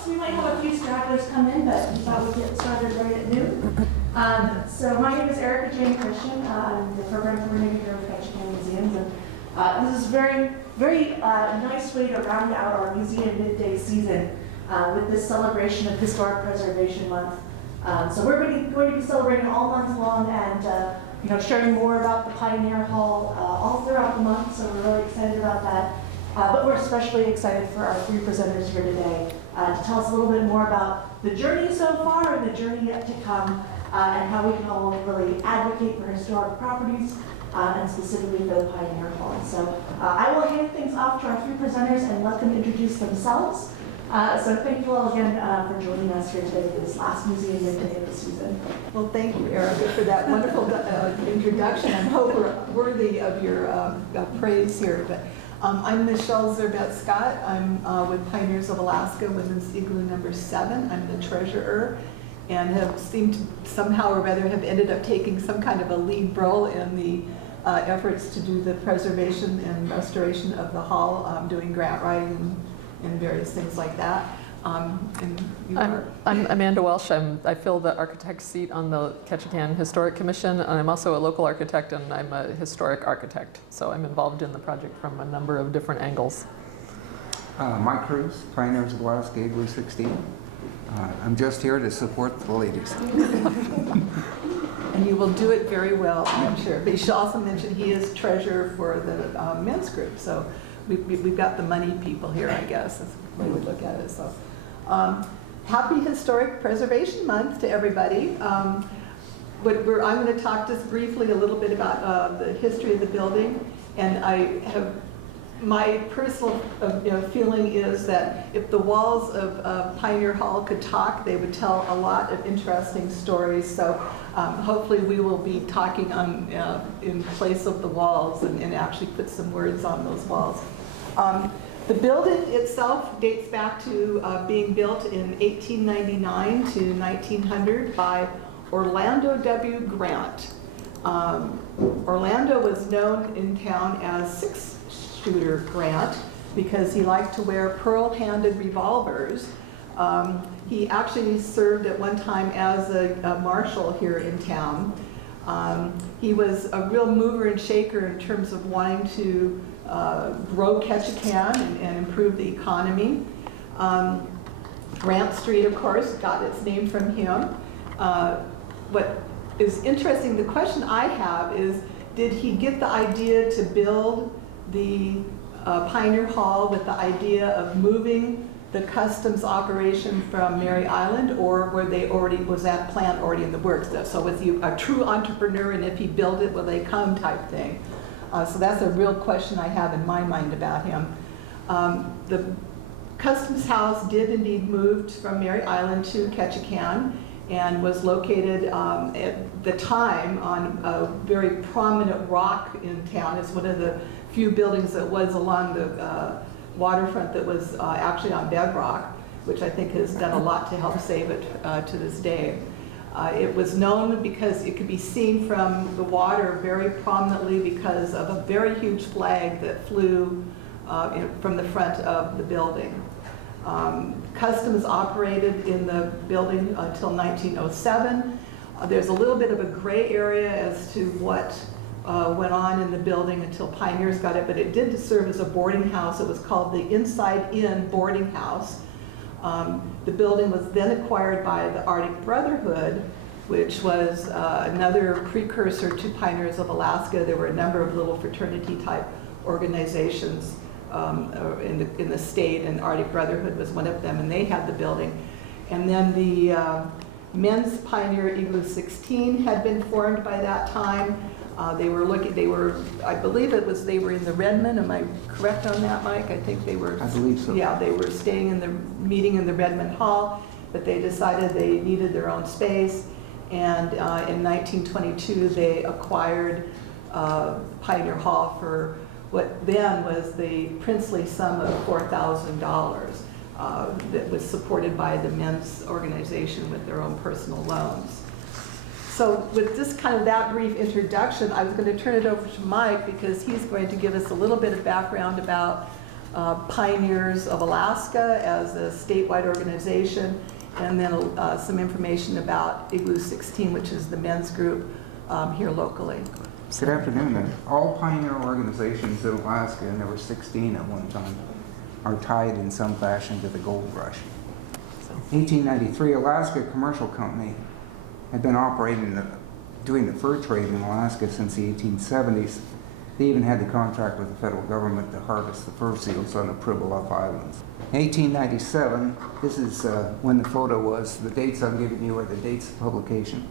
much. We might have a few stragglers come in, but we thought we'd get started right at noon. So my name is Erica Jane Christian. I'm the program coordinator here at Ketchikan Museums. And this is a very nice way to round out our museum midday season with this celebration of Historic Preservation Month. So we're going to be celebrating all month long and sharing more about the Pioneer Hall all throughout the month. So we're really excited about that. But we're especially excited for our three presenters here today to tell us a little bit more about the journey so far and the journey yet to come, and how we can all really advocate for historic properties, and specifically for the Pioneer Hall. So I will hand things off to our three presenters and let them introduce themselves. So thank you all again for joining us here today for this last museum midday of the season. Well, thank you, Erica, for that wonderful introduction. I hope we're worthy of your praise here. But I'm Michele Zerbetz Scott. I'm with Pioneers of Alaska, Women's Igloo number 7. I'm the treasurer, and have seemed to somehow or other have ended up taking some kind of a lead role in the efforts to do the preservation and restoration of the hall, doing grant writing and various things like that. And I'm Amanda Welsh. I fill the architect seat on the Ketchikan Historic Commission, and I'm also a local architect, and I'm a historic architect. So I'm involved in the project from a number of different angles. Mike Cruz, Pioneers of Alaska, Igloo 16. I'm just here to support the ladies. And you will do it very well, I'm sure. But you should also mention he is treasurer for the men's group. So we've got the money people here, I guess. That's the way we look at it. So, happy Historic Preservation Month to everybody. I'm going to talk just briefly a little bit about the history of the building. And my personal feeling is that if the walls of Pioneer Hall could talk, they would tell a lot of interesting stories. So hopefully we will be talking in place of the walls and actually put some words on those walls. The building itself dates back to being built in 1899 to 1900 by Orlando W. Grant. Orlando was known in town as Six-Shooter Grant because he liked to wear pearl-handed revolvers. He actually served at one time as a marshal here in town. He was a real mover and shaker in terms of wanting to grow Ketchikan and improve the economy. Grant Street, of course, got its name from him. What is interesting, the question I have is, did he get the idea to build the Pioneer Hall with the idea of moving the customs operation from Mary Island, or was that plan already in the works? So was he a true entrepreneur, and if he built it, will they come type thing? So that's a real question I have in my mind about him. The customs house did indeed move from Mary Island to Ketchikan and was located at the time on a very prominent rock in town. It's one of the few buildings that was along the waterfront that was actually on bedrock, which I think has done a lot to help save it to this day. It was known because it could be seen from the water very prominently because of a very huge flag that flew from the front of the building. Customs operated in the building until 1907. There's a little bit of a gray area as to what went on in the building until Pioneers got it, but it did serve as a boarding house. It was called the Inside Inn Boarding House. The building was then acquired by the Arctic Brotherhood, which was another precursor to Pioneers of Alaska. There were a number of little fraternity-type organizations in the state, and Arctic Brotherhood was one of them, and they had the building. And then the Men's Pioneer Igloo 16 had been formed by that time. I believe they were in the Redmond. Am I correct on that, Mike? I think they were. I believe so. Yeah, they were meeting in the Redmond Hall, but they decided they needed their own space. And in 1922, they acquired Pioneer Hall for what then was the princely sum of $4,000 that was supported by the men's organization with their own personal loans. So with just kind of that brief introduction, I was going to turn it over to Mike because he's going to give us a little bit of background about Pioneers of Alaska as a statewide organization, and then some information about Igloo 16, which is the men's group here locally. Good afternoon. All pioneer organizations in Alaska, and there were 16 at one time, are tied in some fashion to the gold rush. 1893, Alaska Commercial Company had been operating, doing the fur trade in Alaska since the 1870s. They even had the contract with the federal government to harvest the fur seals on the Pribilof Islands. In 1897, this is when the photo was. The dates I'm giving you are the dates of publication.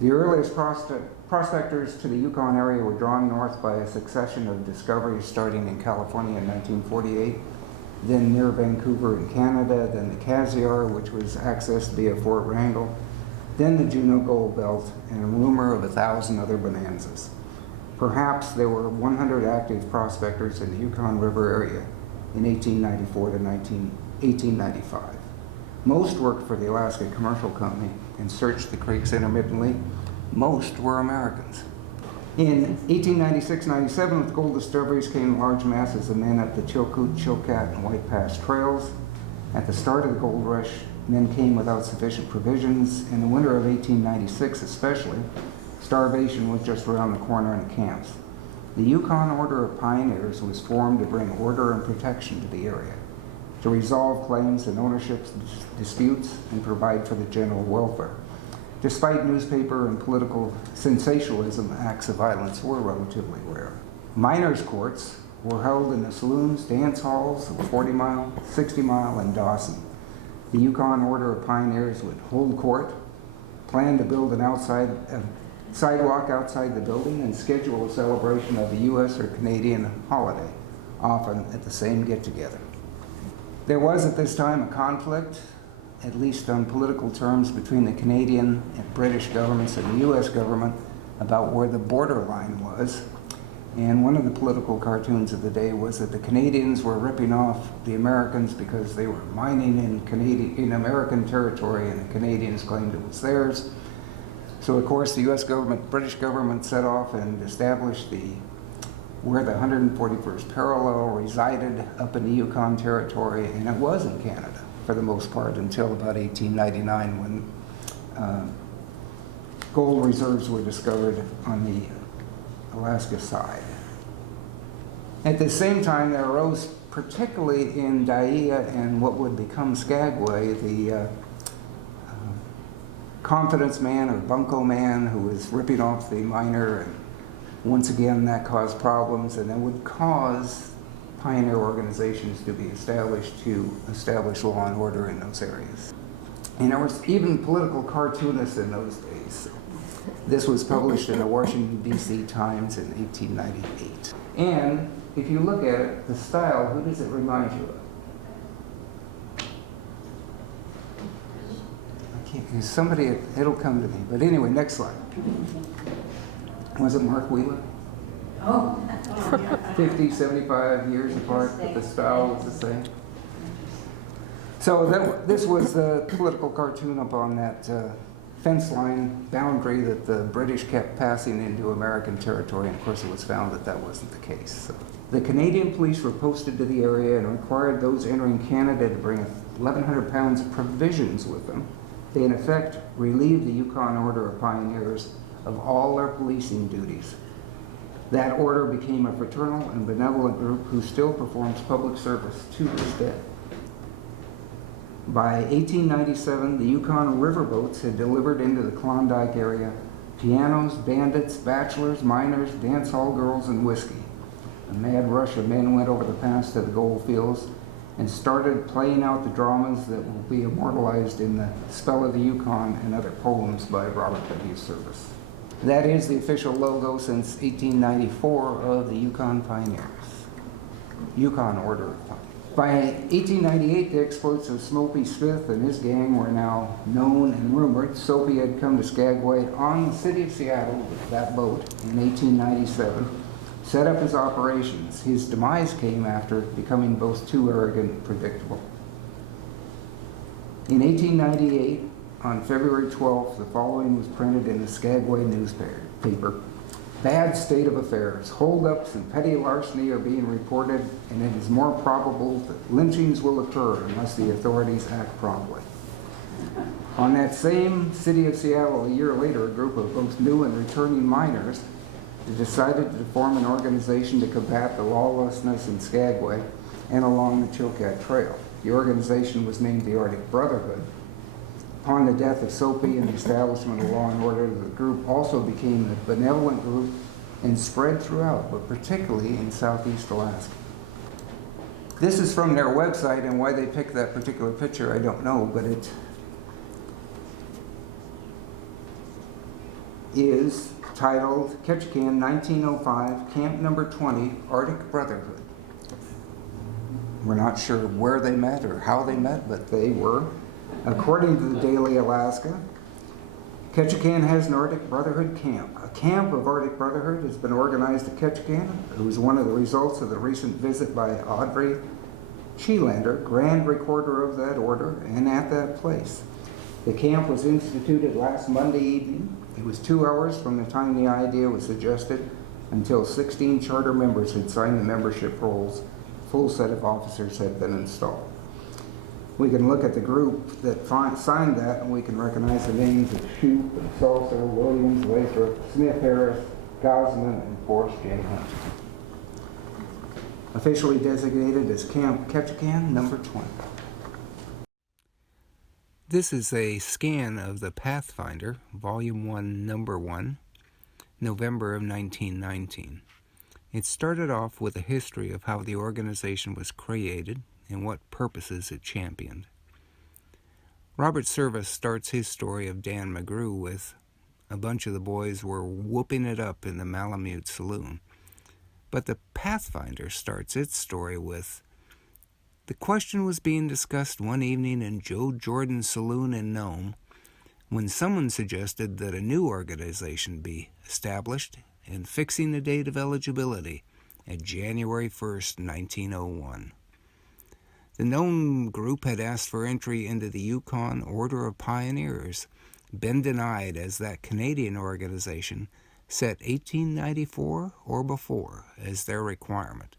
The earliest prospectors to the Yukon area were drawn north by a succession of discoveries starting in California in 1948, then near Vancouver in Canada, then the Cassiar, which was accessed via Fort Wrangell, then the Juneau Gold Belt, and a rumor of 1,000 other bonanzas. Perhaps there were 100 active prospectors in the Yukon River area in 1894 to 1895. Most worked for the Alaska Commercial Company and searched the creeks intermittently. Most were Americans. In 1896-97, with gold discoveries came large masses of men up the Chilkoot, Chilkat, and White Pass trails. At the start of the gold rush, men came without sufficient provisions. In the winter of 1896 especially, starvation was just around the corner in the camps. The Yukon Order of Pioneers was formed to bring order and protection to the area, to resolve claims and ownership disputes, and provide for the general welfare. Despite newspaper and political sensationalism, acts of violence were relatively rare. Miners' courts were held in the saloons, dance halls of 40 Mile, 60 Mile, and Dawson. The Yukon Order of Pioneers would hold court, plan to build a sidewalk outside the building, and schedule a celebration of a U.S. or Canadian holiday, often at the same get-together. There was at this time a conflict, at least on political terms, between the Canadian and British governments and the U.S. government about where the borderline was. And one of the political cartoons of the day was that the Canadians were ripping off the Americans because they were mining in American territory, and the Canadians claimed it was theirs. So of course the U.S. government, British government set off and established where the 141st parallel resided up in the Yukon territory, and it was in Canada for the most part until about 1899 when gold reserves were discovered on the Alaska side. At the same time, there arose, particularly in Daia and what would become Skagway, the confidence man or bunco man who was ripping off the miner, and once again that caused problems, and that would cause pioneer organizations to be established to establish law and order in those areas. And there was even political cartoonists in those days. This was published in the Washington, D.C. Times in 1898. And if you look at it, the style, who does it remind you of? Somebody, it'll come to me. But anyway, next slide. Was it Mark Wheeler? Oh. 50, 75 years apart, but the style was the same. So this was the political cartoon up on that fence line boundary that the British kept passing into American territory, and of course it was found that that wasn't the case. So the Canadian police were posted to the area and required those entering Canada to bring 1,100 pounds of provisions with them. They in effect relieved the Yukon Order of Pioneers of all their policing duties. That order became a fraternal and benevolent group who still performs public service to this day. By 1897, the Yukon riverboats had delivered into the Klondike area pianos, bandits, bachelors, miners, dance hall girls, and whiskey. A mad rush of men went over the pass to the gold fields and started playing out the dramas that will be immortalized in the Spell of the Yukon and other poems by Robert W. Service. That is the official logo since 1894 of the Yukon Pioneers, Yukon Order of Pioneers. By 1898, the exploits of Smopey Smith and his gang were now known and rumored. Soapy had come to Skagway on the city of Seattle with that boat in 1897, set up his operations. His demise came after becoming both too arrogant and predictable. In 1898, on February 12th, the following was printed in the Skagway newspaper. Bad state of affairs. Holdups and petty larceny are being reported, and it is more probable that lynchings will occur unless the authorities act promptly. On that same City of Seattle, a year later, a group of both new and returning miners decided to form an organization to combat the lawlessness in Skagway and along the Chilkat Trail. The organization was named the Arctic Brotherhood. Upon the death of Soapy and the establishment of law and order, the group also became a benevolent group and spread throughout, but particularly in Southeast Alaska. This is from their website, and why they picked that particular picture, I don't know, but it is titled Ketchikan 1905, Camp Number 20, Arctic Brotherhood. We're not sure where they met or how they met, but they were. According to the Daily Alaska, Ketchikan has an Arctic Brotherhood camp. A camp of Arctic Brotherhood has been organized at Ketchikan. It was one of the results of the recent visit by Audrey Cheelander, Grand Recorder of that order, and at that place. The camp was instituted last Monday evening. It was 2 hours from the time the idea was suggested until 16 charter members had signed the membership rolls. A full set of officers had been installed. We can look at the group that signed that, and we can recognize the names of Shoup, Salsa, Williams, Lathrop, Smith Harris, Gosman, and Forrest J. Hunt. Officially designated as Camp Ketchikan Number 20. This is a scan of the Pathfinder, Volume 1, Number 1, November of 1919. It started off with a history of how the organization was created and what purposes it championed. Robert Service starts his story of Dan McGrew with, a bunch of the boys were whooping it up in the Malamute Saloon. But the Pathfinder starts its story with, the question was being discussed one evening in Joe Jordan's saloon in Nome when someone suggested that a new organization be established and fixing the date of eligibility at January 1st, 1901. The Nome group had asked for entry into the Yukon Order of Pioneers, been denied as that Canadian organization set 1894 or before as their requirement,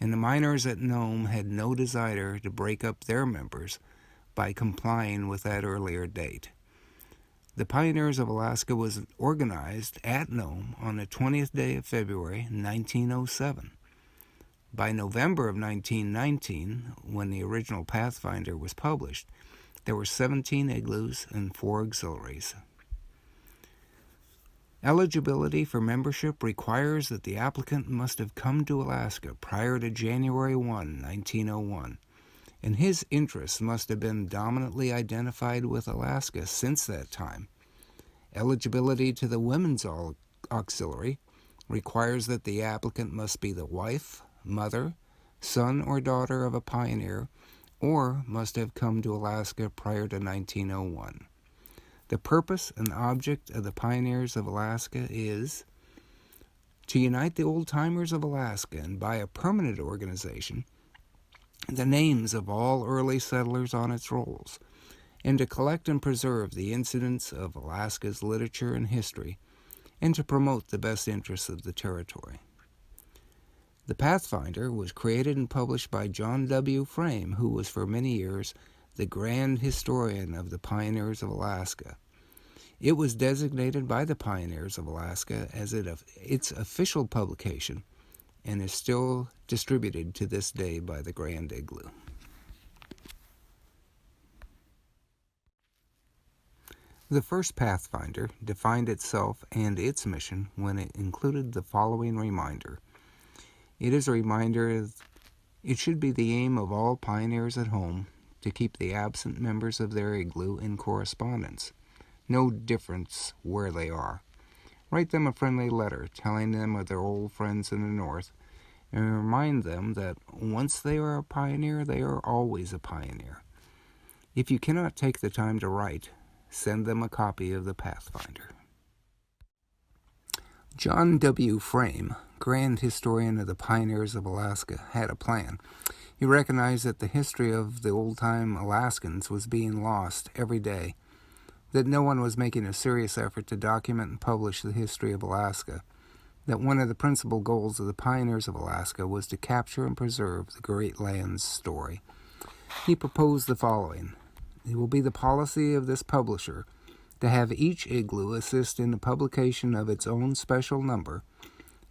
and the miners at Nome had no desire to break up their members by complying with that earlier date. The Pioneers of Alaska was organized at Nome on the 20th day of February, 1907. By November of 1919, when the original Pathfinder was published, there were 17 igloos and 4 auxiliaries. Eligibility for membership requires that the applicant must have come to Alaska prior to January 1, 1901, and his interests must have been dominantly identified with Alaska since that time. Eligibility to the Women's Auxiliary requires that the applicant must be the wife, mother, son, or daughter of a pioneer, or must have come to Alaska prior to 1901. The purpose and object of the Pioneers of Alaska is to unite the old-timers of Alaska and by a permanent organization the names of all early settlers on its rolls, and to collect and preserve the incidents of Alaska's literature and history, and to promote the best interests of the territory. The Pathfinder was created and published by John W. Frame, who was for many years the grand historian of the Pioneers of Alaska. It was designated by the Pioneers of Alaska as its official publication and is still distributed to this day by the Grand Igloo. The first Pathfinder defined itself and its mission when it included the following reminder. It is a reminder it should be the aim of all pioneers at home to keep the absent members of their igloo in correspondence, no difference where they are. Write them a friendly letter telling them of their old friends in the North, and remind them that once they are a pioneer, they are always a pioneer. If you cannot take the time to write, send them a copy of the Pathfinder. John W. Frame, Grand Historian of the Pioneers of Alaska, had a plan. He recognized that the history of the old-time Alaskans was being lost every day, that no one was making a serious effort to document and publish the history of Alaska, that one of the principal goals of the pioneers of Alaska was to capture and preserve the Great Lands story. He proposed the following. It will be the policy of this publisher to have each igloo assist in the publication of its own special number,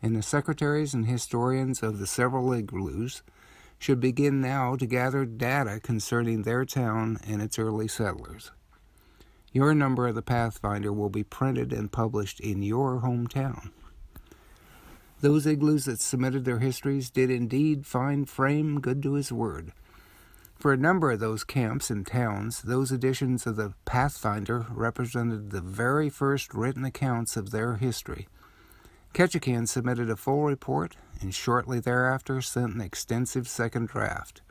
and the secretaries and historians of the several igloos should begin now to gather data concerning their town and its early settlers. Your number of the Pathfinder will be printed and published in your hometown. Those igloos that submitted their histories did indeed find Frame good to his word. For a number of those camps and towns, those editions of the Pathfinder represented the very first written accounts of their history. Ketchikan submitted a full report and shortly thereafter sent an extensive second draft.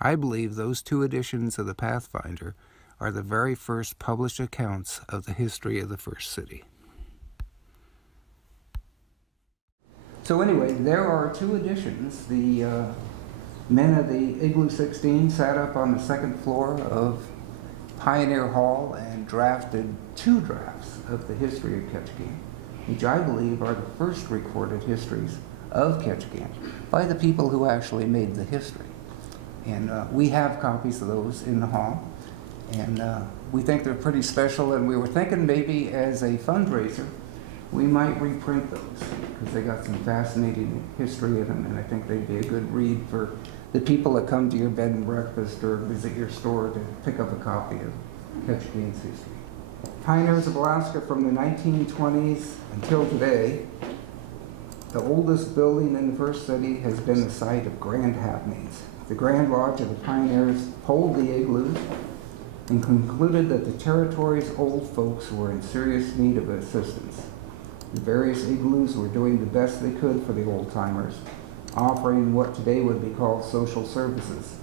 I believe those two editions of the Pathfinder are the very first published accounts of the history of the first city. So anyway, there are two editions. The men of the Igloo 16 sat up on the second floor of Pioneer Hall and drafted two drafts of the history of Ketchikan, which I believe are the first recorded histories of Ketchikan by the people who actually made the history. And we have copies of those in the hall, and we think they're pretty special, and we were thinking maybe as a fundraiser we might reprint those because they got some fascinating history in them, and I think they'd be a good read for the people that come to your bed and breakfast or visit your store to pick up a copy of Ketchikan's history. Pioneers of Alaska from the 1920s until today, the oldest building in the first city has been the site of grand happenings. The Grand Lodge of the Pioneers polled the igloos and concluded that the territory's old folks were in serious need of assistance. The various igloos were doing the best they could for the old-timers, offering what today would be called social services,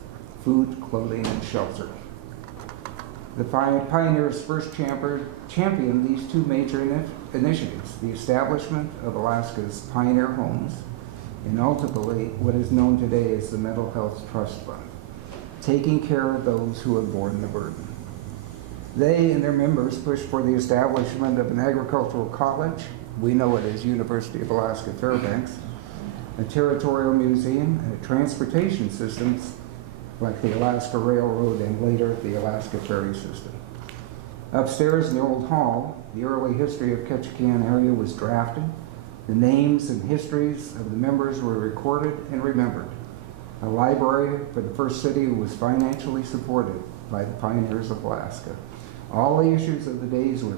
food, clothing, and shelter. The pioneers first championed these two major initiatives, the establishment of Alaska's Pioneer Homes, and ultimately what is known today as the Mental Health Trust Fund, taking care of those who have borne the burden. They and their members pushed for the establishment of an agricultural college, we know it as University of Alaska Fairbanks, a territorial museum, and a transportation systems like the Alaska Railroad and later the Alaska Ferry System. Upstairs in the old hall, the early history of Ketchikan area was drafted. The names and histories of the members were recorded and remembered. A library for the first city was financially supported by the Pioneers of Alaska. All the issues of the days were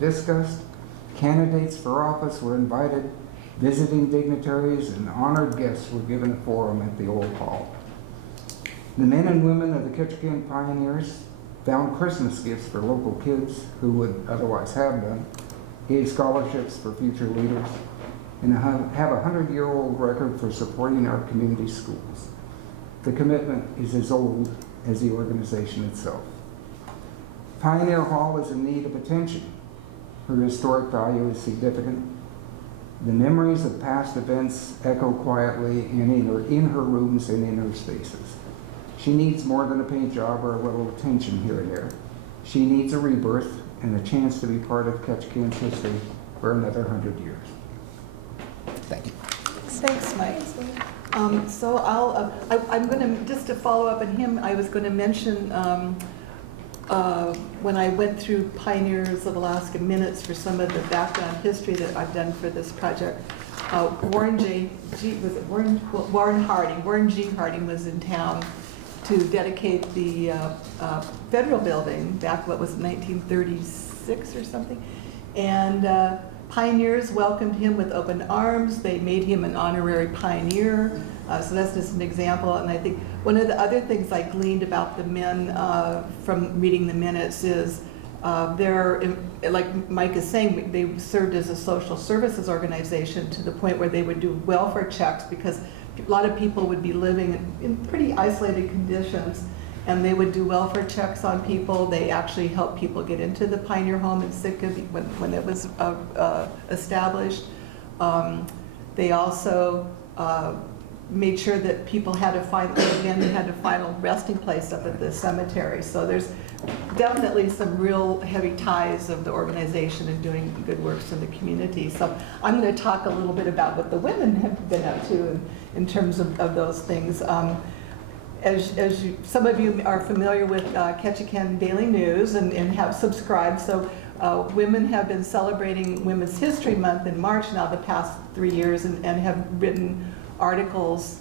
discussed. Candidates for office were invited. Visiting dignitaries and honored guests were given a forum at the old hall. The men and women of the Ketchikan Pioneers found Christmas gifts for local kids who would otherwise have none, gave scholarships for future leaders, and have a 100-year-old record for supporting our community schools. The commitment is as old as the organization itself. Pioneer Hall is in need of attention. Her historic value is significant. The memories of past events echo quietly in her rooms and in her spaces. She needs more than a paint job or a little attention here and there. She needs a rebirth and a chance to be part of Ketchikan's history for another 100 years. Thank you. Thanks, Mike. So I'm going to, just to follow up on him, I was going to mention when I went through Pioneers of Alaska minutes for some of the background history that I've done for this project, Warren G. Harding was in town to dedicate the federal building back, what was it, 1936 or something, and Pioneers welcomed him with open arms. They made him an honorary pioneer. So that's just an example. And I think one of the other things I gleaned about the men from reading the minutes is they're, like Mike is saying, they served as a social services organization to the point where they would do welfare checks because a lot of people would be living in pretty isolated conditions, and they would do welfare checks on people. They actually helped people get into the Pioneer Home in Sitka when it was established. They also made sure that people had a final resting place up at the cemetery. So there's definitely some real heavy ties of the organization and doing good works in the community. So I'm going to talk a little bit about what the women have been up to in terms of those things. Some of you are familiar with Ketchikan Daily News and have subscribed. So women have been celebrating Women's History Month in March now the past 3 years and have written articles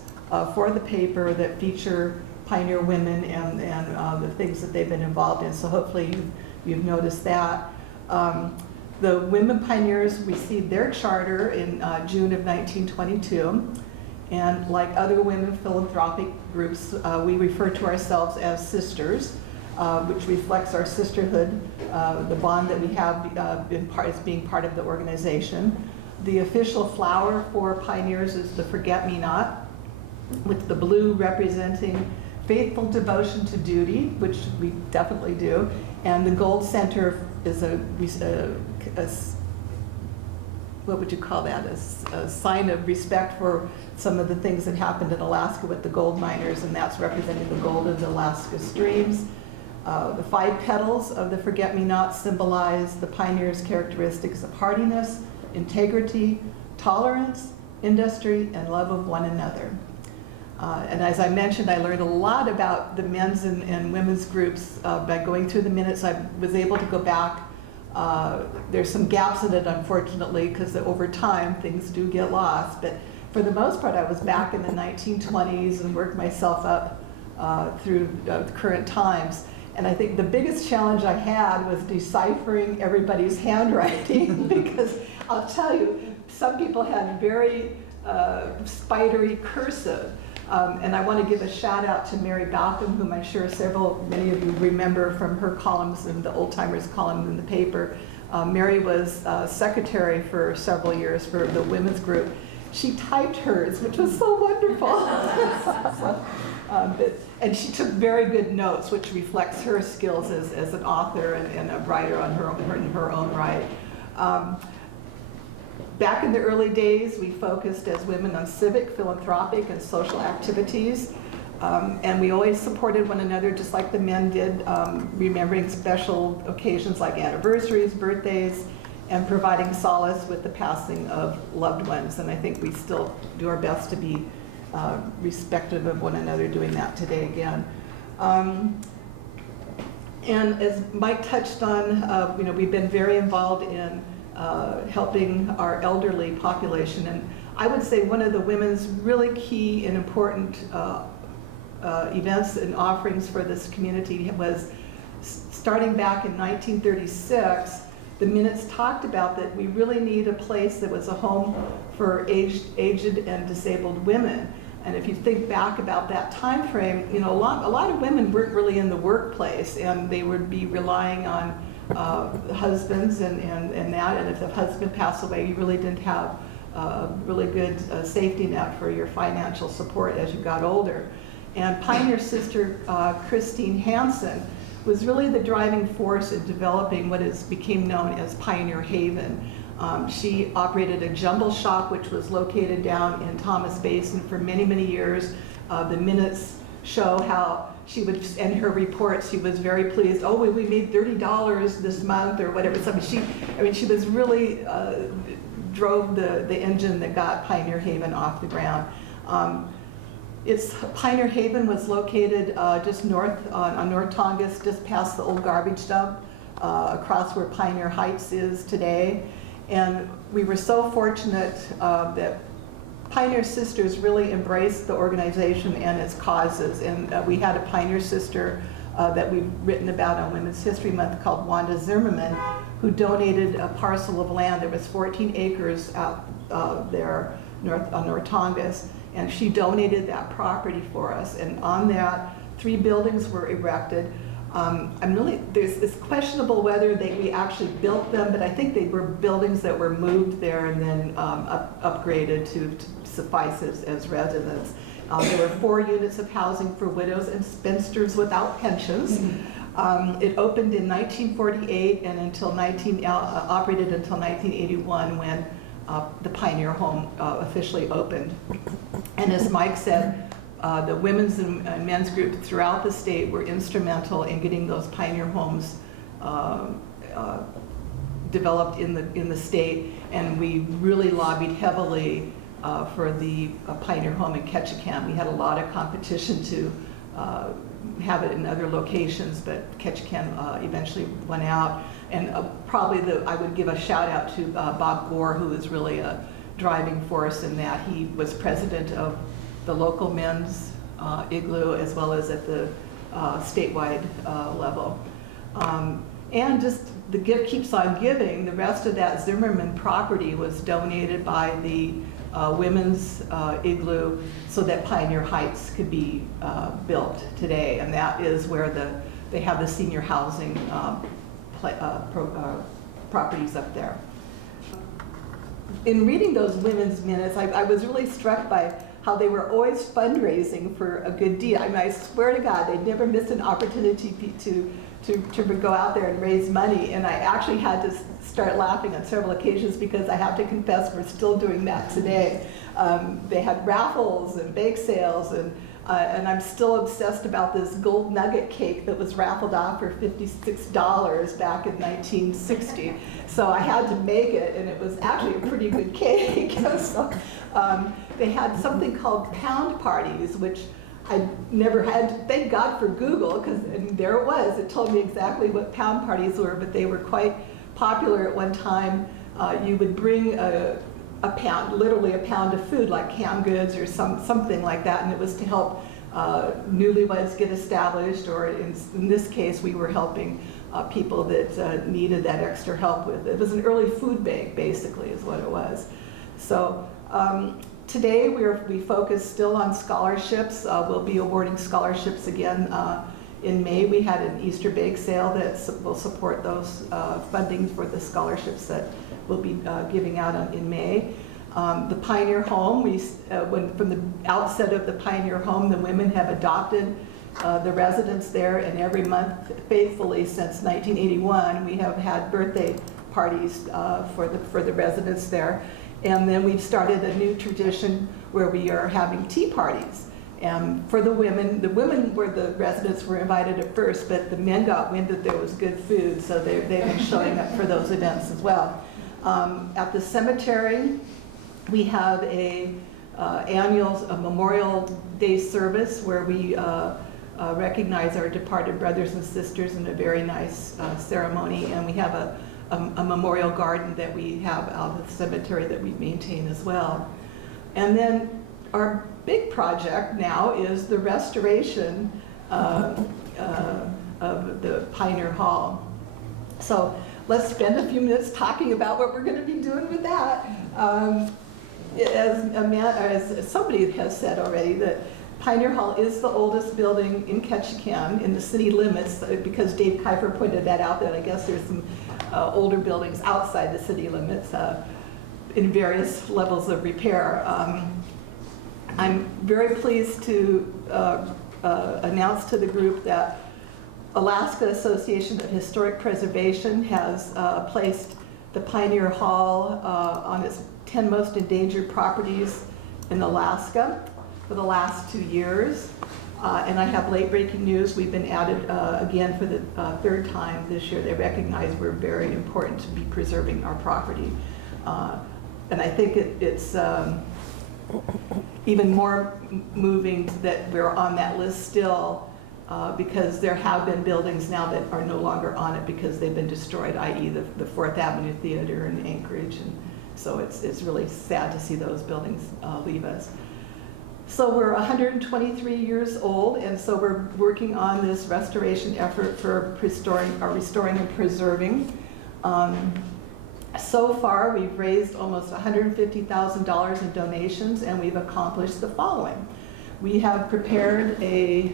for the paper that feature pioneer women and the things that they've been involved in. So hopefully you've noticed that. The women pioneers received their charter in June of 1922. And like other women philanthropic groups, we refer to ourselves as sisters, which reflects our sisterhood, the bond that we have as being part of the organization. The official flower for pioneers is the forget-me-not, with the blue representing faithful devotion to duty, which we definitely do, and the gold center is what would you call that? A sign of respect for some of the things that happened in Alaska with the gold miners, and that's representing the gold of the Alaska streams. The 5 petals of the forget-me-not symbolize the pioneers' characteristics of hardiness, integrity, tolerance, industry, and love of one another. And as I mentioned, I learned a lot about the men's and women's groups by going through the minutes. I was able to go back. There's some gaps in it, unfortunately, because over time things do get lost. But for the most part, I was back in the 1920s and worked myself up through current times. And I think the biggest challenge I had was deciphering everybody's handwriting because I'll tell you, some people had very spidery cursive. And I want to give a shout out to Mary Balcom, whom I'm sure many of you remember from her columns in the Old Timers column in the paper. Mary was secretary for several years for the women's group. She typed hers, which was so wonderful. And she took very good notes, which reflects her skills as an author and a writer in her own right. Back in the early days, we focused as women on civic, philanthropic, and social activities. And we always supported one another just like the men did, remembering special occasions like anniversaries, birthdays, and providing solace with the passing of loved ones. And I think we still do our best to be respectful of one another doing that today again. And as Mike touched on, we've been very involved in helping our elderly population. And I would say one of the women's really key and important events and offerings for this community was starting back in 1936. The minutes talked about that we really need a place that was a home for aged and disabled women. And if you think back about that time frame, a lot of women weren't really in the workplace, and they would be relying on husbands and that. And if the husband passed away, you really didn't have a really good safety net for your financial support as you got older. And Pioneer Sister Christine Hansen was really the driving force in developing what became known as Pioneer Haven. She operated a jumble shop which was located down in Thomas Basin for many, many years. The minutes show how she would, in her reports, she was very pleased. Oh, we made $30 this month or whatever. So she was really drove the engine that got Pioneer Haven off the ground. Pioneer Haven was located just north on North Tongass, just past the old garbage dump, across where Pioneer Heights is today. And we were so fortunate that Pioneer Sisters really embraced the organization and its causes. And we had a Pioneer Sister that we've written about on Women's History Month called Wanda Zimmerman, who donated a parcel of land. There was 14 acres out there on North Tongass. And she donated that property for us. And on that, 3 buildings were erected. It's questionable whether we actually built them, but I think they were buildings that were moved there and then upgraded to suffice as residents. There were 4 units of housing for widows and spinsters without pensions. It opened in 1948 and operated until 1981 when the Pioneer Home officially opened. And as Mike said, the women's and men's groups throughout the state were instrumental in getting those Pioneer Homes developed in the state, and we really lobbied heavily for the Pioneer Home in Ketchikan. We had a lot of competition to have it in other locations, but Ketchikan eventually went out. And probably I would give a shout out to Bob Gore, who is really a driving force in that. He was president of the local men's Igloo as well as at the statewide level. And just the gift keeps on giving. The rest of that Zimmerman property was donated by the women's Igloo so that Pioneer Heights could be built today. And that is where they have the senior housing properties up there. In reading those women's minutes, I was really struck by how they were always fundraising for a good deed. I mean, I swear to God, they never missed an opportunity to go out there and raise money. And I actually had to start laughing on several occasions because I have to confess we're still doing that today. They had raffles and bake sales, and I'm still obsessed about this gold nugget cake that was raffled off for $56 back in 1960. So I had to make it, and it was actually a pretty good cake. So, they had something called pound parties, which I never had. Thank God for Google, and there it was. It told me exactly what pound parties were, but they were quite popular at one time. You would bring a pound, literally a pound of food, like canned goods or something like that, and it was to help newlyweds get established, or in this case, we were helping people that needed that extra help with. It was an early food bank, basically, is what it was. So today we focus still on scholarships. We'll be awarding scholarships again in May. We had an Easter bake sale that will support those funding for the scholarships that we'll be giving out in May. The Pioneer Home, from the outset of the Pioneer Home, the women have adopted the residents there, and every month faithfully since 1981 we have had birthday parties for the residents there. And then we've started a new tradition where we are having tea parties. And for the women were the residents were invited at first, but the men got wind that there was good food, so they've been showing up for those events as well. At the cemetery, we have a Memorial Day service where we recognize our departed brothers and sisters in a very nice ceremony, and we have a memorial garden that we have out at the cemetery that we maintain as well. And then our big project now is the restoration of the Pioneer Hall. So let's spend a few minutes talking about what we're going to be doing with that. As somebody has said already, that Pioneer Hall is the oldest building in Ketchikan in the city limits, because Dave Kiefer pointed that out, that I guess there's some older buildings outside the city limits in various levels of repair. I'm very pleased to announce to the group that Alaska Association of Historic Preservation has placed the Pioneer Hall on its 10 most endangered properties in Alaska for the last 2 years. And I have late-breaking news. We've been added again for the third time this year. They recognize we're very important to be preserving our property. And I think it's even more moving that we're on that list still, because there have been buildings now that are no longer on it because they've been destroyed, i.e. the 4th Avenue Theater in Anchorage. And so it's really sad to see those buildings leave us. So we're 123 years old, and so we're working on this restoration effort for restoring and preserving. So far, we've raised almost $150,000 in donations, and we've accomplished the following. We have prepared a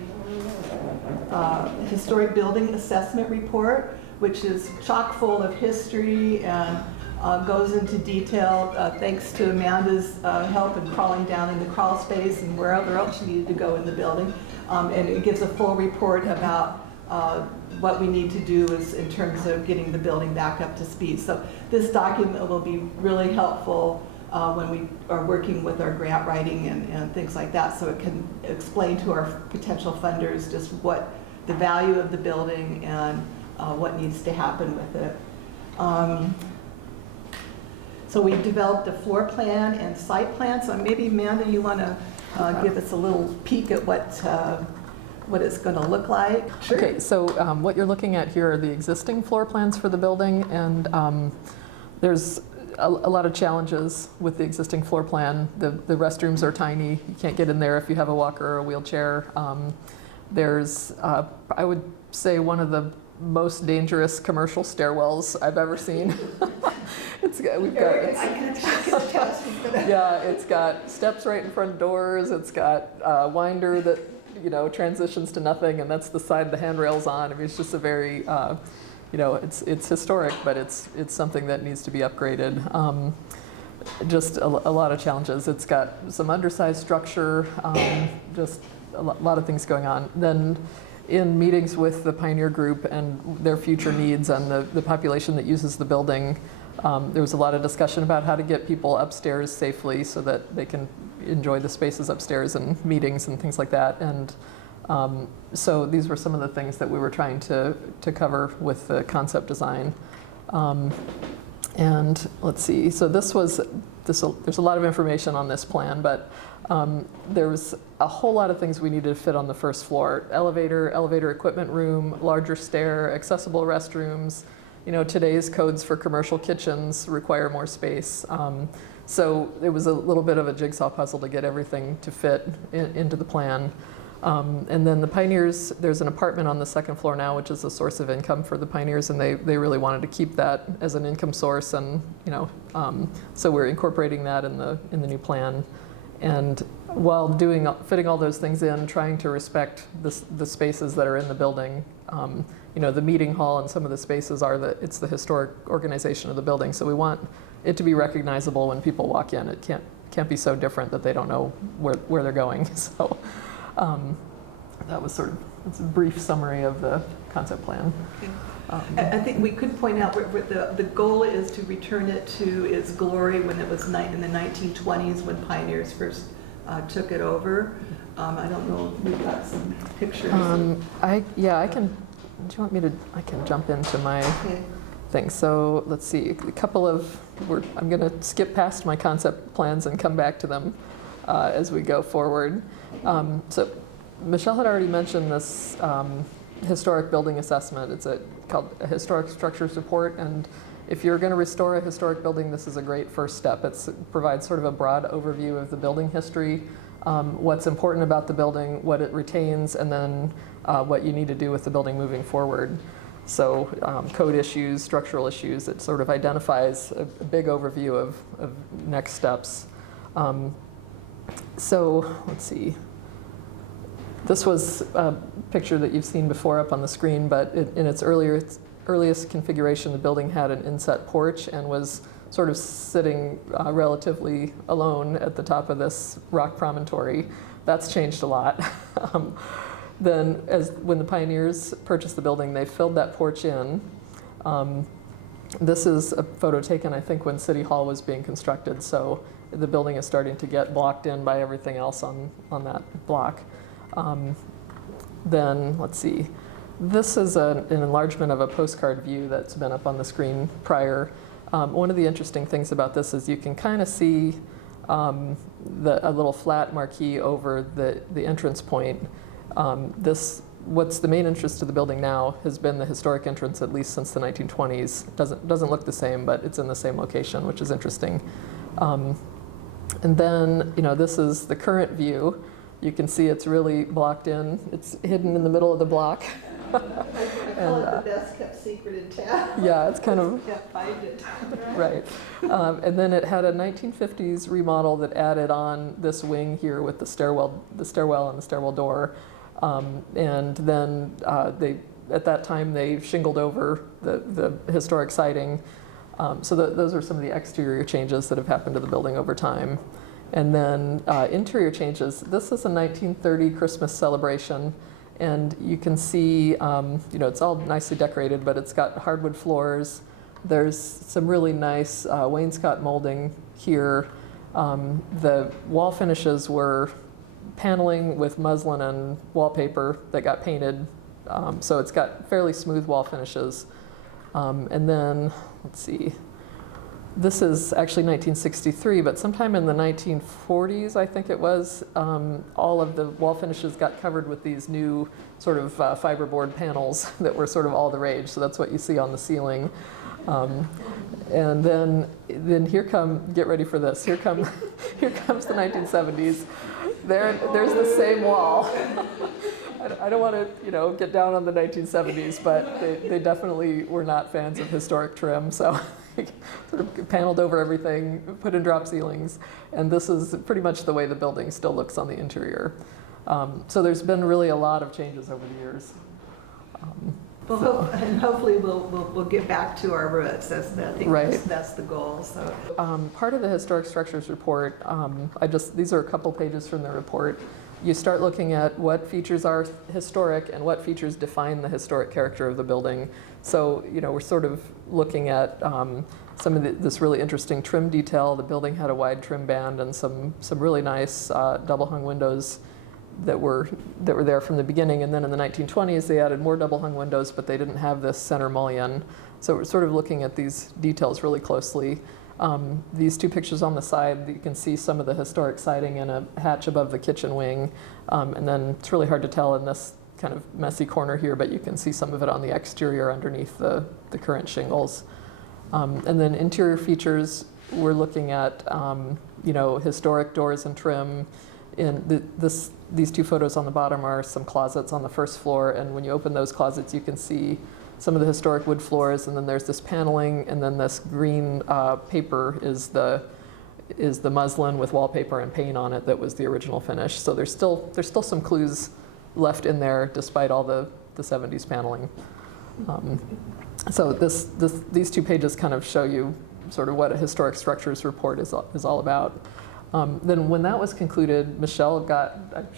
historic building assessment report, which is chock full of history and goes into detail, thanks to Amanda's help in crawling down in the crawl space and wherever else she needed to go in the building. And it gives a full report about what we need to do is in terms of getting the building back up to speed. So this document will be really helpful when we are working with our grant writing and things like that, so it can explain to our potential funders just what the value of the building and what needs to happen with it. So we've developed a floor plan and site plan. So maybe Amanda, you want to give us a little peek at what it's going to look like? Sure. Okay, so what you're looking at here are the existing floor plans for the building, and there's a lot of challenges with the existing floor plan. The restrooms are tiny. You can't get in there if you have a walker or a wheelchair. There's, I would say, one of the most dangerous commercial stairwells I've ever seen. It's got steps right in front doors. It's got a winder that transitions to nothing, and that's the side the handrail's on. I mean, it's just a very, it's historic, but it's something that needs to be upgraded. Just a lot of challenges. It's got some undersized structure, just a lot of things going on. Then in meetings with the Pioneer Group and their future needs and the population that uses the building, there was a lot of discussion about how to get people upstairs safely so that they can enjoy the spaces upstairs and meetings and things like that. And so these were some of the things that we were trying to cover with the concept design. And let's see, so there's a lot of information on this plan, but there was a whole lot of things we needed to fit on the first floor. Elevator equipment room, larger stair, accessible restrooms. Today's codes for commercial kitchens require more space. So it was a little bit of a jigsaw puzzle to get everything to fit into the plan. And then the Pioneers, there's an apartment on the second floor now, which is a source of income for the Pioneers, and they really wanted to keep that as an income source, and so we're incorporating that in the new plan. And while fitting all those things in, trying to respect the spaces that are in the building, the meeting hall and some of the spaces it's the historic organization of the building, so we want it to be recognizable when people walk in. It can't be so different that they don't know where they're going. So. That was it's a brief summary of the concept plan. I think we could point out where the goal is to return it to its glory when it was in the 1920s when Pioneers first took it over. I don't know if we've got some pictures. I can. Do you want me to? I can jump into my thing. So let's see. A couple of. I'm going to skip past my concept plans and come back to them as we go forward. So Michele had already mentioned this historic building assessment. It's called a historic structures report, and if you're going to restore a historic building, this is a great first step. It provides sort of a broad overview of the building history, what's important about the building, what it retains, and then what you need to do with the building moving forward. So code issues, structural issues, it sort of identifies a big overview of next steps. So let's see. This was a picture that you've seen before up on the screen, but in its earliest configuration, the building had an inset porch and was sort of sitting relatively alone at the top of this rock promontory. That's changed a lot. Then when the Pioneers purchased the building, they filled that porch in. This is a photo taken, I think, when City Hall was being constructed, so the building is starting to get blocked in by everything else on that block. Then, let's see, this is an enlargement of a postcard view that's been up on the screen prior. One of the interesting things about this is you can kind of see a little flat marquee over the entrance point. What's the main interest to the building now has been the historic entrance, at least since the 1920s. Doesn't look the same, but it's in the same location, which is interesting. And then, this is the current view. You can see it's really blocked in. It's hidden in the middle of the block. I call it the best kept secret in town. Yeah, it's kind of. Can't find it. Right. And then it had a 1950s remodel that added on this wing here with the stairwell and the stairwell door. And then at that time they shingled over the historic siding. So those are some of the exterior changes that have happened to the building over time. And then interior changes. This is a 1930 Christmas celebration, And you can see, it's all nicely decorated, but it's got hardwood floors. There's some really nice wainscot molding here. The wall finishes were paneling with muslin and wallpaper that got painted. So it's got fairly smooth wall finishes. And then, let's see, this is actually 1963, but sometime in the 1940s, I think it was, all of the wall finishes got covered with these new sort of fiberboard panels that were sort of all the rage. So that's what you see on the ceiling. And then get ready for this. Here comes the 1970s. There's the same wall. I don't want to, get down on the 1970s, but they definitely were not fans of historic trim. So sort of paneled over everything, put in drop ceilings, and this is pretty much the way the building still looks on the interior. So there's been really a lot of changes over the years. And hopefully we'll get back to our roots. I think right. That's the goal. So part of the historic structures report, these are a couple pages from the report. You start looking at what features are historic and what features define the historic character of the building. So, we're sort of looking at some of this really interesting trim detail. The building had a wide trim band and some really nice double hung windows that were there from the beginning. And then in the 1920s, they added more double hung windows, but they didn't have this center mullion. So we're sort of looking at these details really closely. These two pictures on the side, you can see some of the historic siding and a hatch above the kitchen wing. And then it's really hard to tell in this kind of messy corner here, but you can see some of it on the exterior underneath the current shingles. And then interior features, we're looking at, historic doors and trim. These two photos on the bottom are some closets on the first floor, and when you open those closets, you can see some of the historic wood floors, and then there's this paneling, and then this green paper is the muslin with wallpaper and paint on it that was the original finish. So there's still some clues left in there despite all the 70s paneling. So these two pages kind of show you sort of what a historic structures report is all about. Then when that was concluded, Michele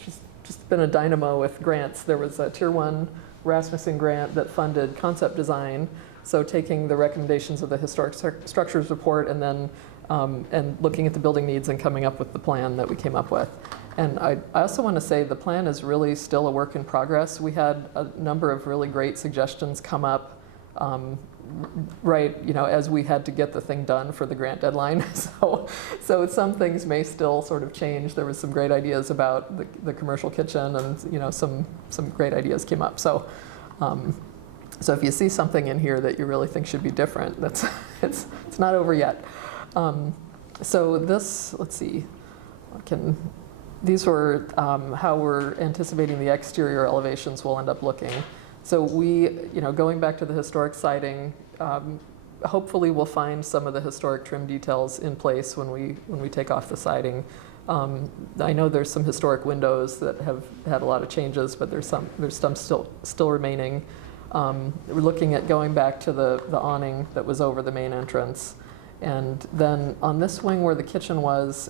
she's just been a dynamo with grants. There was a Tier 1 Rasmussen grant that funded concept design, so taking the recommendations of the historic structures report and then and looking at the building needs and coming up with the plan that we came up with. And I also want to say the plan is really still a work in progress. We had a number of really great suggestions come up as we had to get the thing done for the grant deadline. So some things may still sort of change. There was some great ideas about the commercial kitchen, and some great ideas came up. So if you see something in here that you really think should be different, it's not over yet. So this, let's see, these were how we're anticipating the exterior elevations will end up looking. So we, going back to the historic siding, hopefully we'll find some of the historic trim details in place when we take off the siding. I know there's some historic windows that have had a lot of changes, but there's some still remaining. We're looking at going back to the awning that was over the main entrance. And then on this wing where the kitchen was,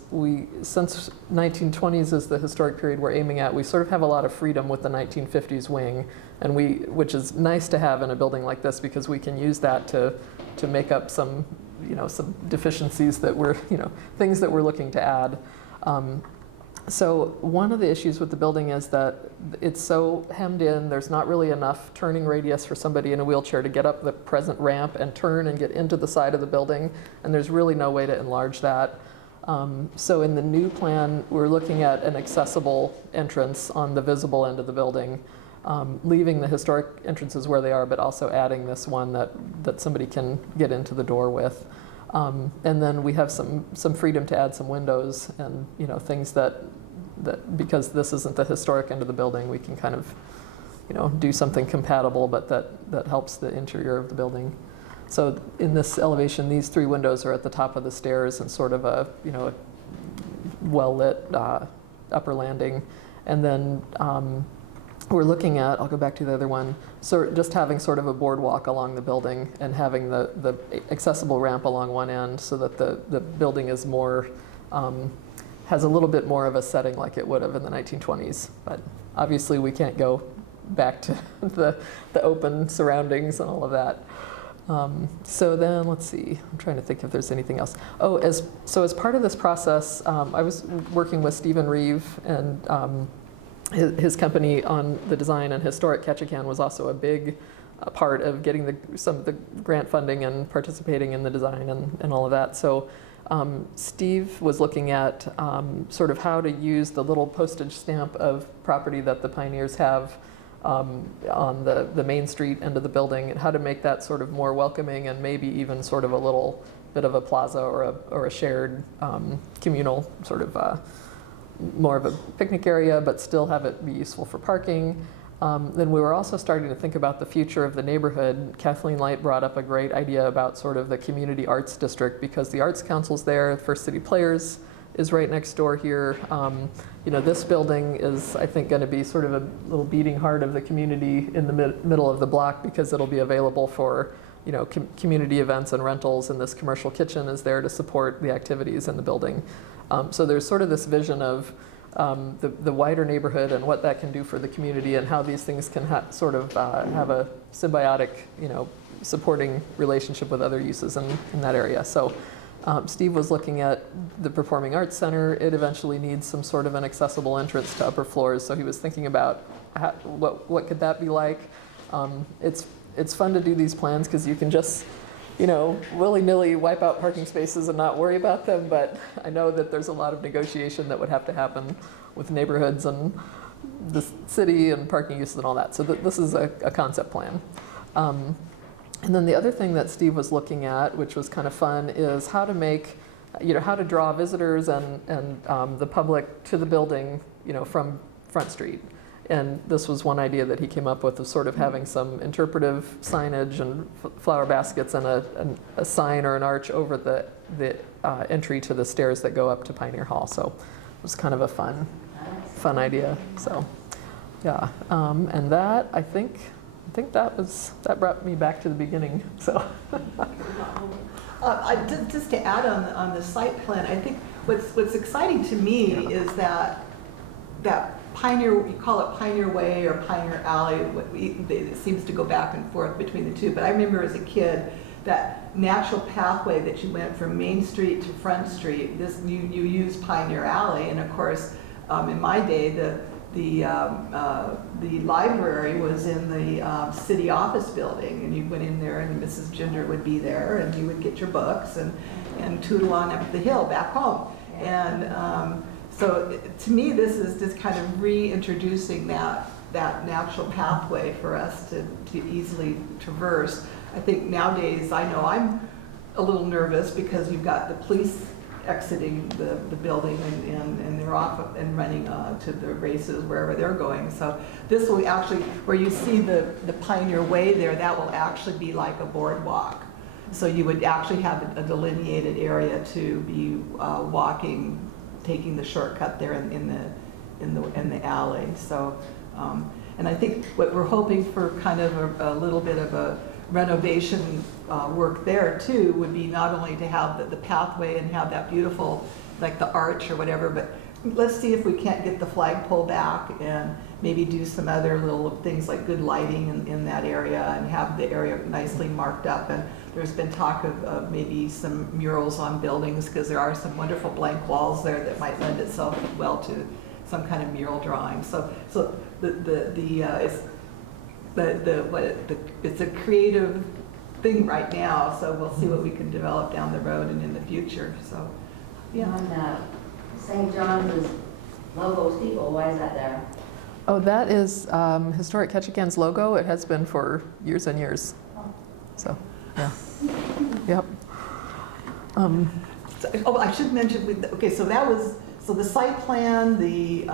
since 1920s is the historic period we're aiming at, we sort of have a lot of freedom with the 1950s wing, and which is nice to have in a building like this because we can use that to make up some deficiencies that things that we're looking to add. So one of the issues with the building is that it's so hemmed in, there's not really enough turning radius for somebody in a wheelchair to get up the present ramp and turn and get into the side of the building, and there's really no way to enlarge that. So in the new plan, we're looking at an accessible entrance on the visible end of the building, leaving the historic entrances where they are, but also adding this one that somebody can get into the door with. And then we have some freedom to add some windows and things that because this isn't the historic end of the building, we can kind of do something compatible, but that helps the interior of the building. So in this elevation, these three windows are at the top of the stairs and sort of a well lit upper landing, and then we're looking at, I'll go back to the other one, so just having sort of a boardwalk along the building and having the accessible ramp along one end so that the building is more, has a little bit more of a setting like it would have in the 1920s. But obviously we can't go back to the open surroundings and all of that. So then, let's see, I'm trying to think if there's anything else. Oh, as part of this process, I was working with Stephen Reeve, and his company on the design, and Historic Ketchikan was also a big part of getting some of the grant funding and participating in the design and all of that. So Steve was looking at sort of how to use the little postage stamp of property that the pioneers have on the main street end of the building, and how to make that sort of more welcoming, and maybe even sort of a little bit of a plaza or a shared communal sort of more of a picnic area, but still have it be useful for parking. Then we were also starting to think about the future of the neighborhood. Kathleen Light brought up a great idea about sort of the community arts district, because the Arts Council's there, First City Players is right next door here. You know, this building is, I think, going to be sort of a little beating heart of the community in the middle of the block, because it'll be available for, you know, community events and rentals, and this commercial kitchen is there to support the activities in the building. So there's sort of this vision of the wider neighborhood and what that can do for the community, and how these things can sort of have a symbiotic, you know, supporting relationship with other uses in that area. So Steve was looking at the Performing Arts Center. It eventually needs some sort of an accessible entrance to upper floors, so he was thinking about what could that be like. It's fun to do these plans because you can just, you know, willy-nilly wipe out parking spaces and not worry about them, but I know that there's a lot of negotiation that would have to happen with neighborhoods and the city and parking uses and all that. So this is a concept plan. And then the other thing that Steve was looking at, which was kind of fun, is how to make, you know, how to draw visitors and the public to the building, you know, from Front Street. And this was one idea that he came up with, of sort of having some interpretive signage and flower baskets and a sign or an arch over the entry to the stairs that go up to Pioneer Hall. So it was kind of a fun idea. So yeah, and that, I think that brought me back to the beginning. So just to add on the site plan, I think what's exciting to me is that Pioneer, you call it Pioneer Way or Pioneer Alley, it seems to go back and forth between the two, but I remember as a kid that natural pathway that you went from Main Street to Front Street, you used Pioneer Alley, and of course in my day the library was in the city office building, and you went in there and Mrs. Ginger would be there, and you would get your books and tootle on up the hill back home. And so to me, this is just kind of reintroducing that natural pathway for us to easily traverse. I think nowadays, I know I'm a little nervous because you've got the police exiting the building and they're off and running to the races wherever they're going. So this will actually, where you see the Pioneer Way there, that will actually be like a boardwalk. So you would actually have a delineated area to be walking, taking the shortcut there in the alley. So, and I think what we're hoping for kind of a little bit of a renovation work there too would be not only to have the pathway and have that beautiful, like the arch or whatever, but let's see if we can't get the flagpole back and maybe do some other little things like good lighting in that area and have the area nicely marked up. And there's been talk of maybe some murals on buildings, because there are some wonderful blank walls there that might lend itself well to some kind of mural drawing. So it's a creative thing right now. So we'll see what we can develop down the road and in the future. So yeah. On St. John's logo steeple, why is that there? oh, that is Historic Ketchikan's logo. It has been for years and years. So. Yeah. Yep. Oh, I should mention, okay, so the site plan, the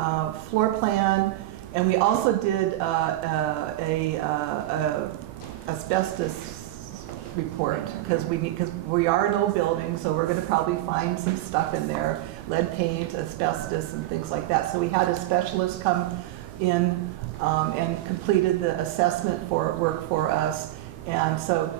floor plan, and we also did a asbestos report, because we are an old building, so we're going to probably find some stuff in there, lead paint, asbestos, and things like that. So we had a specialist come in and completed the assessment work for us, and so.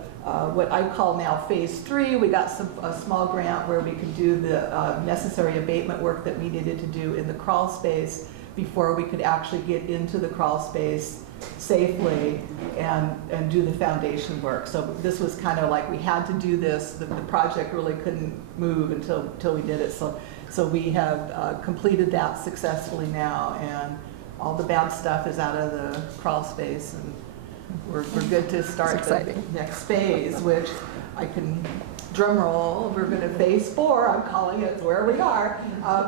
What I call now phase 3, we got a small grant where we could do the necessary abatement work that we needed to do in the crawl space before we could actually get into the crawl space safely and do the foundation work. So this was kind of like we had to do this. The project really couldn't move until we did it. So we have completed that successfully now, and all the bad stuff is out of the crawl space, and we're good to start the next phase, which I can drum roll. We're going to phase 4. I'm calling it where we are.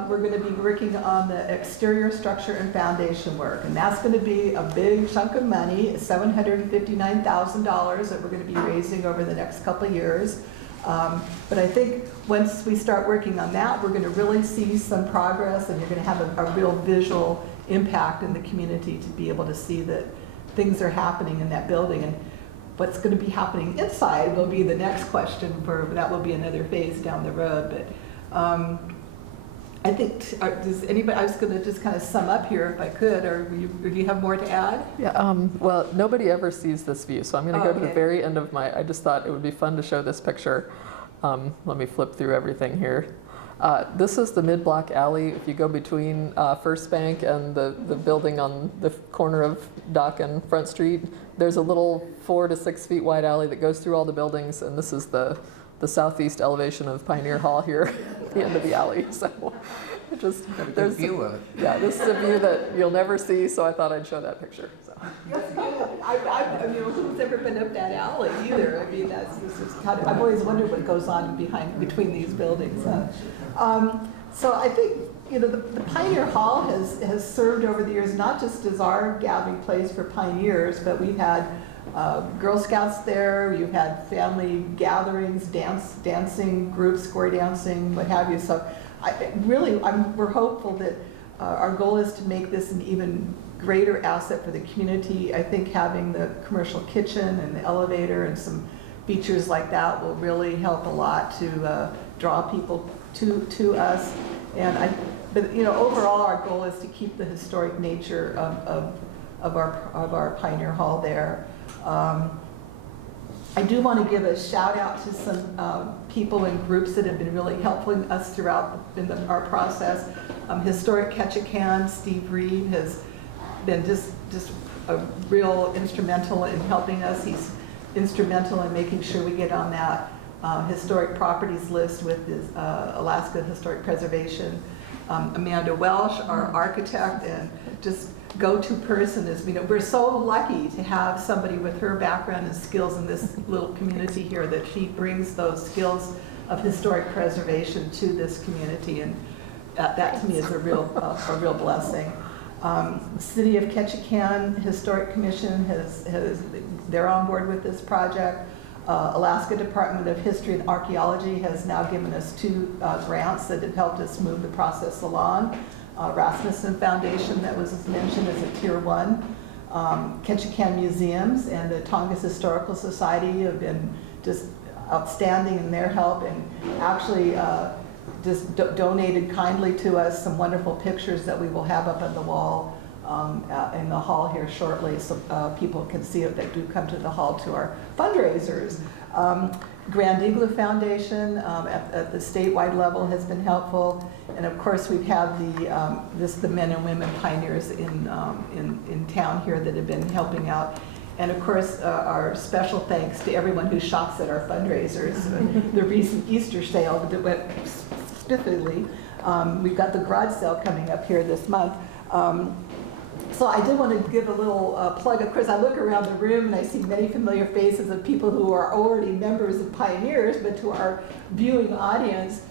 We're going to be working on the exterior structure and foundation work, and that's going to be a big chunk of money, $759,000 that we're going to be raising over the next couple of years. But I think once we start working on that, we're going to really see some progress, and you're going to have a real visual impact in the community to be able to see that things are happening in that building. And what's going to be happening inside will be the next question, that will be another phase down the road. But I think, does anybody, I was going to just kind of sum up here if I could, or do you have more to add? Yeah, well, nobody ever sees this view, so I'm going to go to the very end of I just thought it would be fun to show this picture. Let me flip through everything here. This is the mid-block alley. If you go between First Bank and the building on the corner of Dock and Front Street, there's a little 4 to 6 feet wide alley that goes through all the buildings, and this is the southeast elevation of Pioneer Hall here at the end of the alley. So just there's a view of it. Yeah, this is a view that you'll never see, so I thought I'd show that picture. So. That's good. I who's ever been up that alley either? I mean, this is kind of, I've always wondered what goes on between these buildings. So I think, the Pioneer Hall has served over the years not just as our gathering place for pioneers, but we've had Girl Scouts there, you've had family gatherings, dancing groups, square dancing, what have you. So we're hopeful that our goal is to make this an even greater asset for the community. I think having the commercial kitchen and the elevator and some features like that will really help a lot to draw people to us. But overall, our goal is to keep the historic nature of our Pioneer Hall there. I do want to give a shout out to some people and groups that have been really helping us throughout our process. Historic Ketchikan, Steve Reed has been just a real instrumental in helping us. He's instrumental in making sure we get on that historic properties list with his, Alaska Historic Preservation. Amanda Welsh, our architect and just go-to person, is, we're so lucky to have somebody with her background and skills in this little community here, that she brings those skills of historic preservation to this community, and that to me is a real blessing. City of Ketchikan Historic Commission they're on board with this project. Alaska Department of History and Archaeology has now given us 2 grants that have helped us move the process along. Rasmussen Foundation, that was mentioned, as a Tier 1. Ketchikan Museums and the Tongass Historical Society have been just outstanding in their help, and actually just donated kindly to us some wonderful pictures that we will have up on the wall in the hall here shortly, so people can see it that do come to the hall to our fundraisers. Grand Igloo Foundation at the statewide level has been helpful, and of course we've had the men and women pioneers in town here that have been helping out. And of course, our special thanks to everyone who shops at our fundraisers. The recent Easter sale that went spiffily. We've got the garage sale coming up here this month. So I did want to give a little plug. Of course, I look around the room and I see many familiar faces of people who are already members of Pioneers, but to our viewing audience,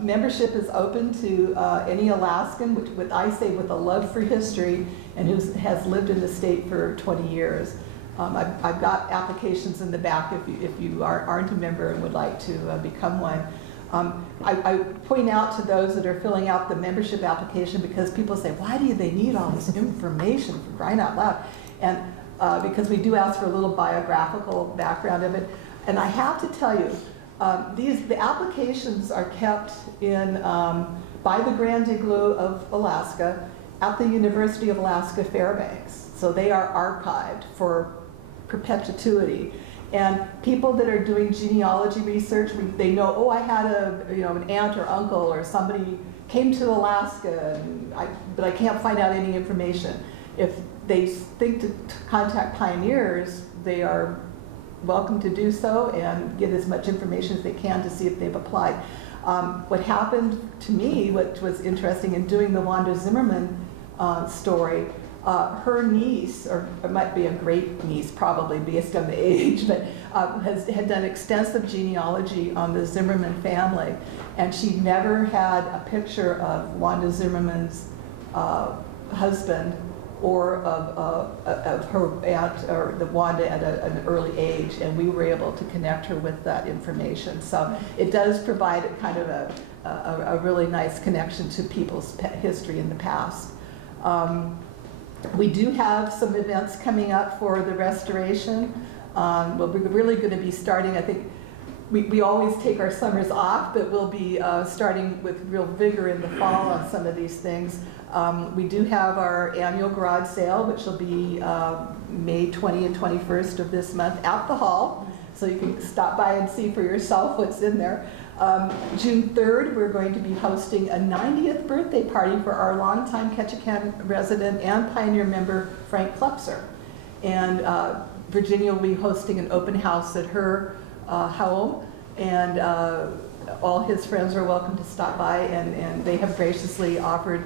membership is open to any Alaskan, which I say with a love for history, and who has lived in the state for 20 years. I've got applications in the back if you aren't a member and would like to become one. I point out to those that are filling out the membership application, because people say, why do they need all this information, for crying out loud? And because we do ask for a little biographical background of it. And I have to tell you, the applications are kept in by the Grand Igloo of Alaska at the University of Alaska Fairbanks. So they are archived for perpetuity. And people that are doing genealogy research, they know, oh, I had an aunt or uncle or somebody came to Alaska, but I can't find out any information. If they think to contact pioneers, they are welcome to do so and get as much information as they can to see if they've applied. What happened to me, what was interesting in doing the Wanda Zimmerman story, her niece, or it might be a great niece probably based on the age, but had done extensive genealogy on the Zimmerman family, and she never had a picture of Wanda Zimmerman's husband or of her aunt or the Wanda at an early age, and we were able to connect her with that information. So it does provide a kind of a really nice connection to people's history in the past. We do have some events coming up for the restoration. We're really going to be starting, I think, we always take our summers off, but we'll be starting with real vigor in the fall on some of these things. We do have our annual garage sale, which will be May 20 and 21st of this month at the hall. So you can stop by and see for yourself what's in there. June 3rd, we're going to be hosting a 90th birthday party for our longtime Ketchikan resident and pioneer member, Frank Klepser. And Virginia will be hosting an open house at her home, and all his friends are welcome to stop by, and they have graciously offered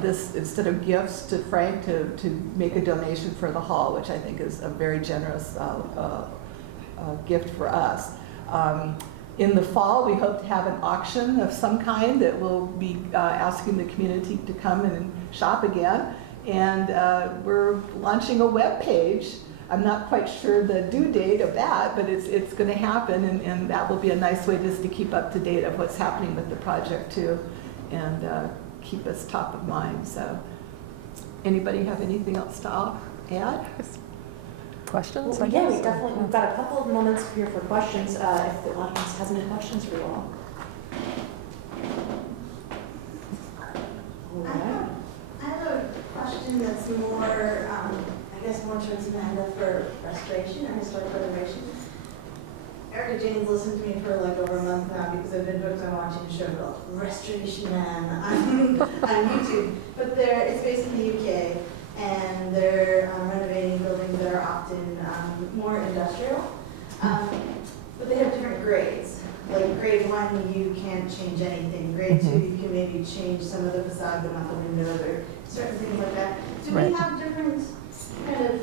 this, instead of gifts, to Frank to make a donation for the hall, which I think is a very generous gift for us. In the fall, we hope to have an auction of some kind that will be asking the community to come and shop again. And we're launching a web page. I'm not quite sure the due date of that, but it's going to happen, and that will be a nice way just to keep up to date of what's happening with the project too, and keep us top of mind. So anybody have anything else to add? Questions? Well, yeah, we've got a couple of moments here for questions, if the audience has any questions for you all. All right. I have a question that's more, I guess more towards Amanda for restoration or historic preservation. Erica Jane's listened to me for like over a month now because I've been hooked on watching a show called Restoration Man on YouTube. But it's based in the UK, and they're renovating buildings that are often more industrial. But they have different grades. Like grade 1, you can't change anything. Grade 2, you can maybe change some of the facade, but not the windows or certain things like that. Do we have different kind of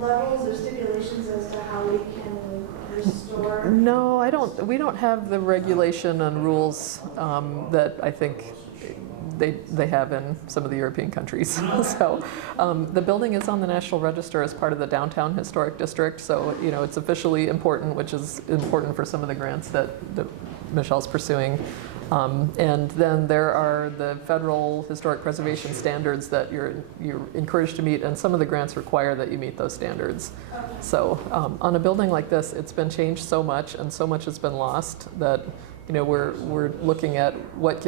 levels or stipulations as to how we can restore? No, I don't. We don't have the regulation and rules that I think they have in some of the European countries. So the building is on the National Register as part of the Downtown Historic District. So it's officially important, which is important for some of the grants that Michele's pursuing. And then there are the federal historic preservation standards that you're encouraged to meet, and some of the grants require that you meet those standards. So on a building like this, it's been changed so much, and so much has been lost that we're looking at what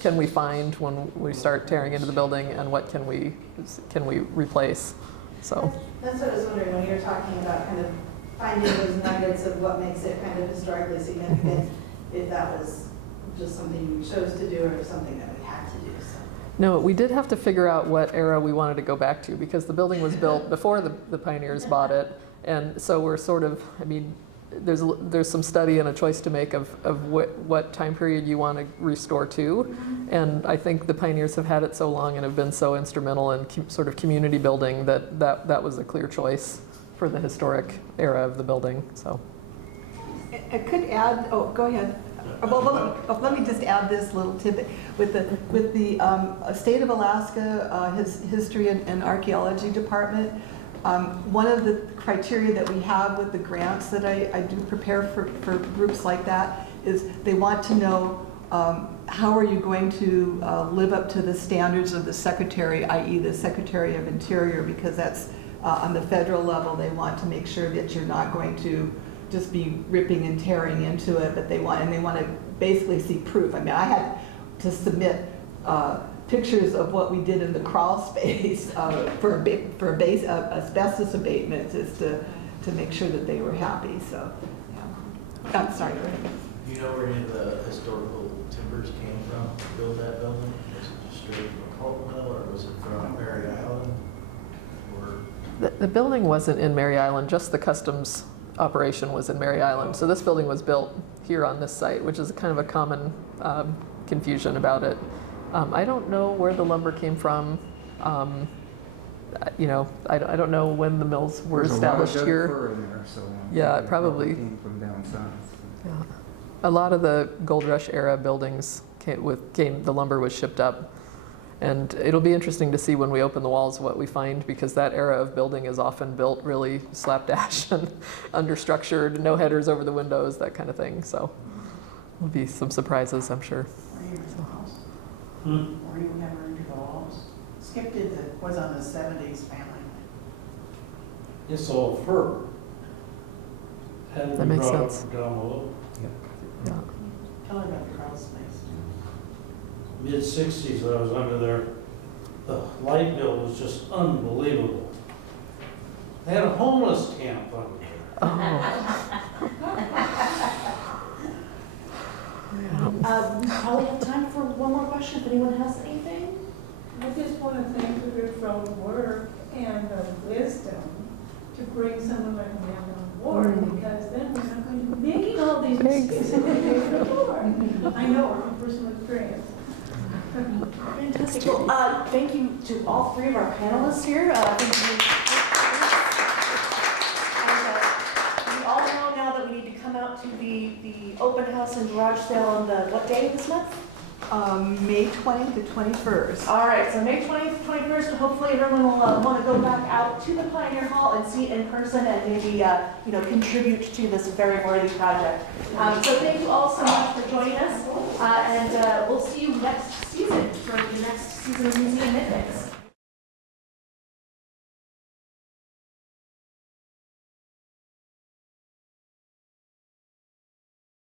can we find when we start tearing into the building, and what can we replace. So that's what I was wondering when you were talking about kind of finding those nuggets of what makes it kind of historically significant, if that was just something we chose to do or something that we had to do. So. No, we did have to figure out what era we wanted to go back to, because the building was built before the pioneers bought it, and so we're sort of, there's some study and a choice to make of what time period you want to restore to, and I think the pioneers have had it so long and have been so instrumental in sort of community building that was a clear choice for the historic era of the building. So I could add. Oh, go ahead. Well, let me just add this little tidbit. With the State of Alaska, his History and Archaeology Department, one of the criteria that we have with the grants that I do prepare for groups like that is they want to know how are you going to live up to the standards of the Secretary, i.e. the Secretary of Interior, because that's on the federal level. They want to make sure that you're not going to just be ripping and tearing into it, but they want to basically see proof. I had to submit pictures of what we did in the crawl space for asbestos abatements, is to make sure that they were happy. So, yeah. I'm sorry. Do you know where any of the historical timbers came from to build that building? Was it just straight from a pulp mill, or was it from Mary Island? or? The building wasn't in Mary Island, just the customs operation was in Mary Island. So this building was built here on this site, which is kind of a common confusion about it. I don't know where the lumber came from. You know, I don't know when the mills were established here. There's a lot of Doug fir in there, so. Yeah, it probably. Came from down south. Yeah. A lot of the Gold Rush era buildings the lumber was shipped up. And it'll be interesting to see when we open the walls what we find, because that era of building is often built really slapdash and understructured, no headers over the windows, that kind of thing. So there'll be some surprises, I'm sure. Were you in the house? Hmm? Were you never into the walls? Skip was on the 70s family. It's all fur. Had to That be makes brought up sense. from down below. Yeah. Tell me about the crawl space. Mid-60s, I was under there. The light bill was just unbelievable. They had a homeless camp under there. Probably have time for one more question if anyone has anything. I just want to thank you for all the work and the wisdom to bring someone like Amanda on board, because then we're not going to be making all these mistakes anymore. I know from personal experience. Fantastic. Well, thank you to all three of our panelists here. Thank you. And we all know now that we need to come out to the open house and garage sale on what day of this month? May 20th to 21st. All right, so May 20th, 21st, hopefully everyone will want to go back out to the Pioneer Hall and see it in person and maybe contribute to this very worthy project. So thank you all so much for joining us, and we'll see you next season for the next season of Museum Middays.